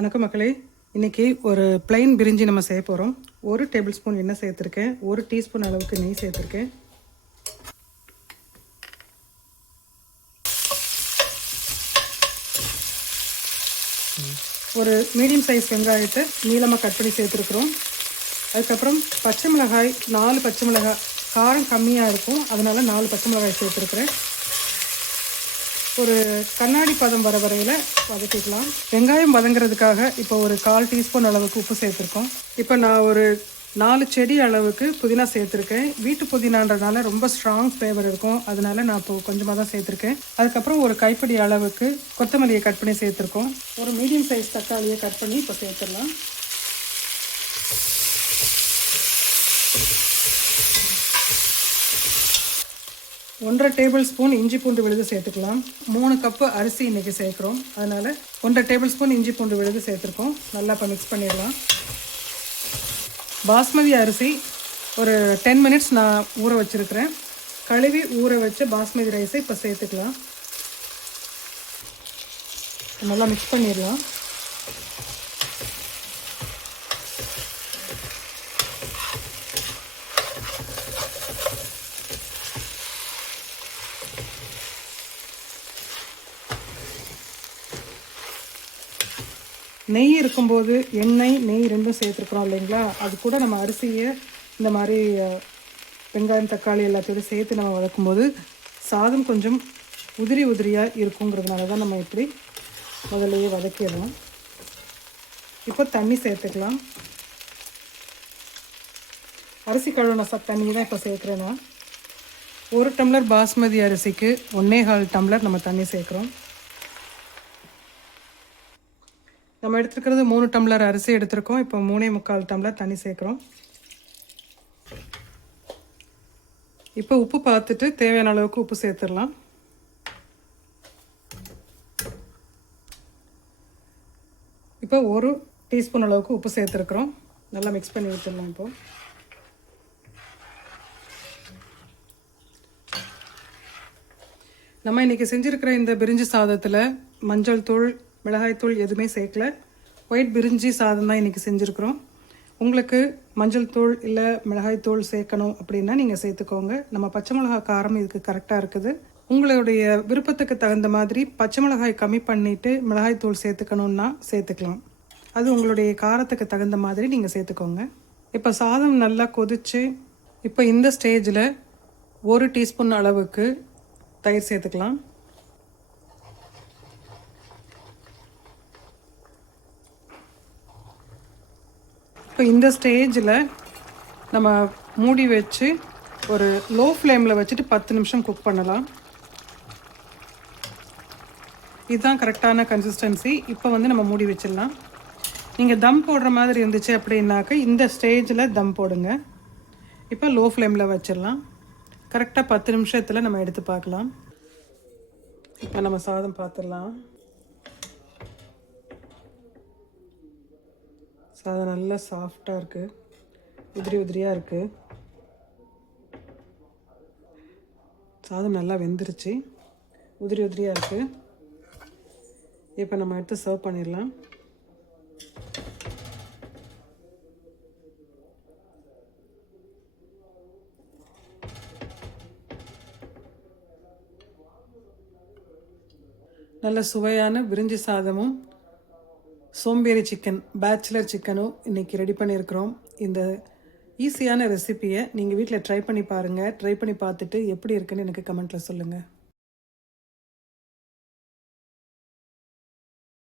வணக்கம் மக்களே. இன்றைக்கி ஒரு பிளைன் பிரிஞ்சி நம்ம செய்ய போகிறோம். 1 டேபிள் ஸ்பூன் எண்ணெய் சேர்த்துருக்கேன். 1 டீஸ்பூன் அளவுக்கு நெய் சேர்த்துருக்கேன். ஒரு மீடியம் சைஸ் வெங்காயத்தை நீளமாக கட் பண்ணி சேர்த்துருக்குறோம். அதுக்கப்புறம் பச்சை மிளகாய் 4 பச்சை மிளகாய், காரம் கம்மியாக இருக்கும், அதனால் 4 பச்சை மிளகாய் சேர்த்துருக்குறேன். ஒரு கண்ணாடி பதம் வர வரையில் வதக்கிக்கலாம். வெங்காயம் வதங்கிறதுக்காக இப்போ ஒரு 1/4 டீஸ்பூன் அளவுக்கு உப்பு சேர்த்துருக்கோம். இப்போ நான் ஒரு 4 செடி அளவுக்கு புதினா சேர்த்துருக்கேன். வீட்டு புதினான்றதுனால ரொம்ப ஸ்ட்ராங் ஃப்ளேவர் இருக்கும், அதனால நான் இப்போ கொஞ்சமாக தான் சேர்த்துருக்கேன். அதுக்கப்புறம் ஒரு கைப்பிடி அளவுக்கு கொத்தமல்லியை கட் பண்ணி சேர்த்துருக்கோம். ஒரு மீடியம் சைஸ் தக்காளியை கட் பண்ணி இப்போ சேர்த்துடலாம். ஒன்றரை டேபிள் ஸ்பூன் இஞ்சி பூண்டு விழுது சேர்த்துக்கலாம். 3 கப்பு அரிசி இன்றைக்கி சேர்க்குறோம், அதனால் 1/2 டேபிள் ஸ்பூன் இஞ்சி பூண்டு விழுது சேர்த்துருக்கோம். நல்லா இப்போ மிக்ஸ் பண்ணிடலாம். பாஸ்மதி அரிசி ஒரு 10 மினிட்ஸ் நான் ஊற வச்சுருக்கிறேன். கழுவி ஊற வச்ச பாஸ்மதி ரைஸை இப்போ சேர்த்துக்கலாம். நல்லா மிக்ஸ் பண்ணிடலாம். நெய் இருக்கும்போது எண்ணெய் நெய் ரெண்டும் சேர்த்துருக்குறோம் இல்லைங்களா, அது கூட நம்ம அரிசியை இந்த மாதிரி வெங்காயம் தக்காளி எல்லாத்தையும் சேர்த்து நம்ம வதக்கும்போது சாதம் கொஞ்சம் உதிரியாக இருக்குங்கிறதுனால தான் நம்ம இப்படி முதல்லையே வதக்கிடலாம். இப்போ தண்ணி சேர்த்துக்கலாம். அரிசி கழுவின தண்ணி தான் இப்போ சேர்க்குறேன்னா. 1 டம்ளர் பாஸ்மதி அரிசிக்கு 1.25 டம்ளர் நம்ம தண்ணி சேர்க்குறோம். நம்ம எடுத்துருக்கிறது 3 டம்ளர் அரிசி எடுத்துருக்கோம். இப்போ 3.25 டம்ளர் தண்ணி சேர்க்குறோம். இப்போ உப்பு பார்த்துட்டு தேவையான அளவுக்கு உப்பு சேர்த்துடலாம். இப்போ 1 டீஸ்பூன் அளவுக்கு உப்பு சேர்த்துருக்குறோம். நல்லா மிக்ஸ் பண்ணி ஊற்றிடலாம். இப்போ நம்ம இன்றைக்கி செஞ்சுருக்கிற இந்த பிரிஞ்சி சாதத்தில் மஞ்சள் தூள், மிளகாய்த்தூள் எதுவுமே சேர்க்கல. ஒயிட் பிரிஞ்சி சாதம் தான் இன்றைக்கி செஞ்சுருக்குறோம். உங்களுக்கு மஞ்சள் தூள் இல்லை மிளகாய்த்தூள் சேர்க்கணும் அப்படின்னா நீங்கள் சேர்த்துக்கோங்க. நம்ம பச்சை மிளகாய் காரம் இதுக்கு கரெக்டாக இருக்குது. உங்களுடைய விருப்பத்துக்கு தகுந்த மாதிரி பச்சை மிளகாய் கம்மி பண்ணிவிட்டு மிளகாய்த்தூள் சேர்த்துக்கணுன்னா சேர்த்துக்கலாம். அது உங்களுடைய காரத்துக்கு தகுந்த மாதிரி நீங்கள் சேர்த்துக்கோங்க. இப்போ சாதம் நல்லா கொதிச்சு இப்போ இந்த ஸ்டேஜில் 1 டீஸ்பூன் அளவுக்கு தயிர் சேர்த்துக்கலாம். இப்போ இந்த ஸ்டேஜில் நம்ம மூடி வச்சு ஒரு லோ ஃப்ளேமில் வச்சுட்டு 10 நிமிஷம் குக் பண்ணலாம். இதுதான் கரெக்டான கன்சிஸ்டன்சி. இப்போ நம்ம மூடி வச்சிடலாம். நீங்கள் தம் போடுற மாதிரி இருந்துச்சு அப்படின்னாக்க இந்த ஸ்டேஜில் தம் போடுங்க. இப்போ லோ ஃப்ளேமில் வச்சிடலாம். கரெக்டாக 10 நிமிஷத்தில் நம்ம எடுத்து பார்க்கலாம். இப்போ நம்ம சாதம் பார்த்துடலாம். சாதம் நல்லா சாஃப்டாக இருக்குது, உதிரியாக இருக்குது. சாதம் நல்லா வெந்துருச்சு, உதிரியாக இருக்குது. இப்போ நம்ம எடுத்து சர்வ் பண்ணிடலாம். நல்ல சுவையான பிரிஞ்சி சாதமும் சோம்பேறி சிக்கன், பேச்சுலர் சிக்கனும் இன்றைக்கி ரெடி பண்ணியிருக்கிறோம். இந்த ஈஸியான ரெசிப்பியை நீங்கள் வீட்டில் ட்ரை பண்ணி பாருங்கள். ட்ரை பண்ணி பார்த்துட்டு எப்படி இருக்குன்னு எனக்கு கமெண்ட்டில் சொல்லுங்கள்.